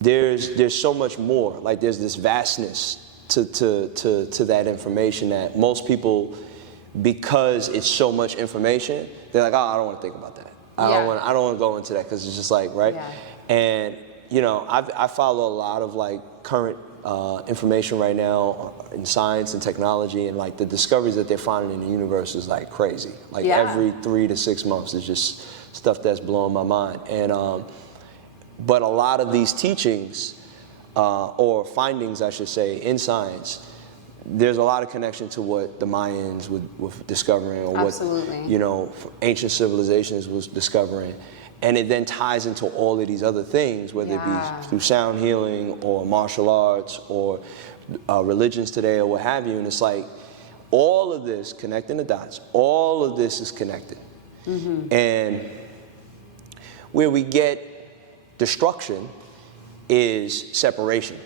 there's so much more. Like there's this vastness to that information that most people, because it's so much information, they're like, oh, I don't want to think about that. I don't want to go into that because it's just like, right? Yeah. And you know, I follow a lot of like current information right now in science and technology, and like the discoveries that they're finding in the universe is like crazy. Like every 3 to 6 months, there's just stuff that's blowing my mind. And but a lot of these teachings or findings, I should say, in science, there's a lot of connection to what the Mayans were discovering, or what you know ancient civilizations was discovering. And it then ties into all of these other things, whether it be through sound healing or martial arts or religions today or what have you. And it's like all of this, connecting the dots, all of this is connected. And where we get destruction is separation.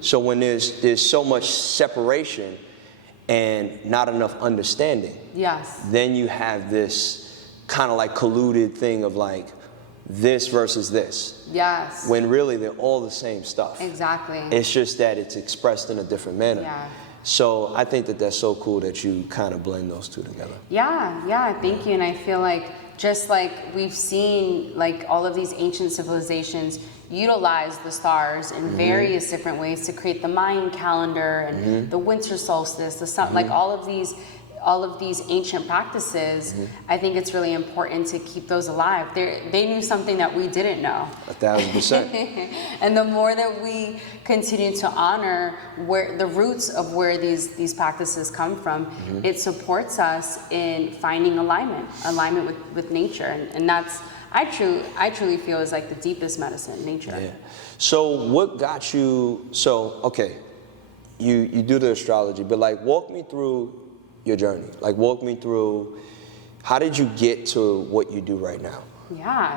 So when there's so much separation and not enough understanding, then you have this kind of like colluded thing of like this versus this. When really they're all the same stuff. Exactly. It's just that it's expressed in a different manner. So I think that that's so cool that you kind of blend those two together. Thank you. And I feel like just like we've seen like all of these ancient civilizations utilize the stars in various different ways to create the Mayan calendar and the winter solstice, the sun, like all of these ancient practices. I think it's really important to keep those alive. They knew something that we didn't know. 1,000%. And the more that we continue to honor where the roots of where these practices come from, it supports us in finding alignment with nature. And that's, I truly feel is like the deepest medicine, nature. So what got you, okay, you do the astrology, but like walk me through your journey. Like walk me through, how did you get to what you do right now?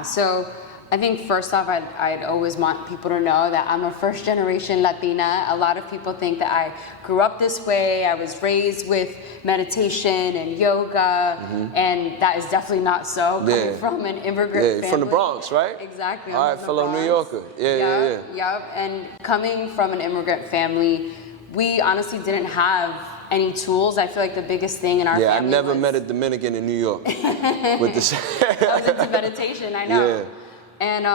So I think first off, I'd always want people to know that I'm a first generation Latina. A lot of people think that I grew up this way. I was raised with meditation and yoga, and that is definitely not so, coming from an immigrant family. From the Bronx, right? Exactly. All right, fellow New Yorker. And coming from an immigrant family, we honestly didn't have any tools. I feel like the biggest thing in our family I never met a Dominican in New York. With the I was into meditation, I know. And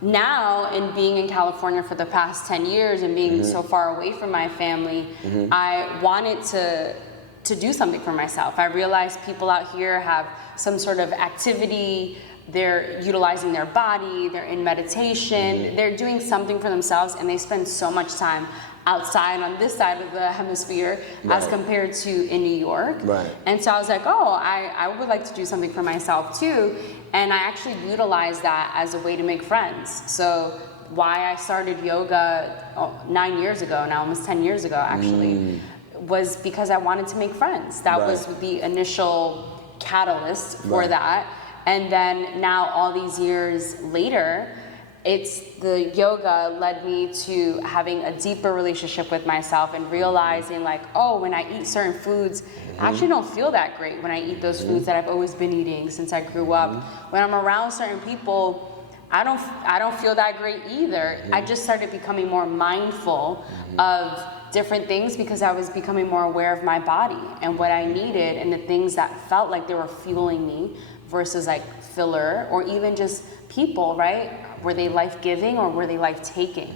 now, in being in California for the past 10 years and being so far away from my family, I wanted to do something for myself. I realized people out here have some sort of activity, they're utilizing their body, they're in meditation, they're doing something for themselves, and they spend so much time outside on this side of the hemisphere as compared to in New York. And so I was like, I would like to do something for myself too. And I actually utilized that as a way to make friends. So why I started yoga 9 years ago, now almost 10 years ago actually, was because I wanted to make friends. That was the initial catalyst for that. And then now all these years later, it's the yoga led me to having a deeper relationship with myself and realizing like, when I eat certain foods, I actually don't feel that great when I eat those foods that I've always been eating since I grew up. When I'm around certain people, I don't feel that great either. I just started becoming more mindful of different things because I was becoming more aware of my body and what I needed and the things that felt like they were fueling me versus like filler or even just people, right? Were they life-giving or were they life-taking?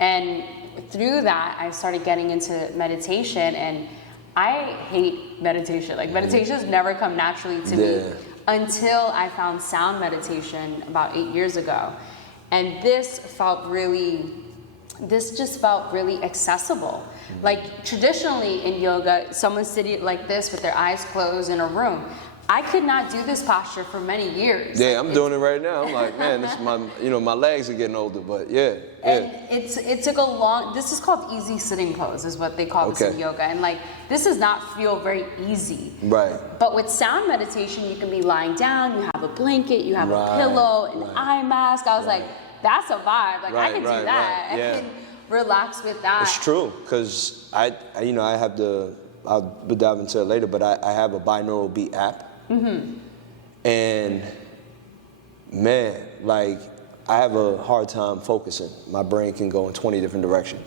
And through that, I started getting into meditation, and I hate meditation. Like meditation has never come naturally to me until I found sound meditation about 8 years ago. And this just felt really accessible. Like traditionally in yoga, someone's sitting like this with their eyes closed in a room. I could not do this posture for many years. I'm doing it right now. I'm like, man, this is my legs are getting older, but And it took a long, this is called easy sitting pose is what they call this in yoga. And like, this does not feel very easy. But with sound meditation, you can be lying down, you have a blanket, you have a pillow, an eye mask. I was like, that's a vibe. Like I can do that. And can relax with that. It's true, because I have I'll dive into it later, but I have a binaural beat app. And man, like I have a hard time focusing. My brain can go in 20 different directions.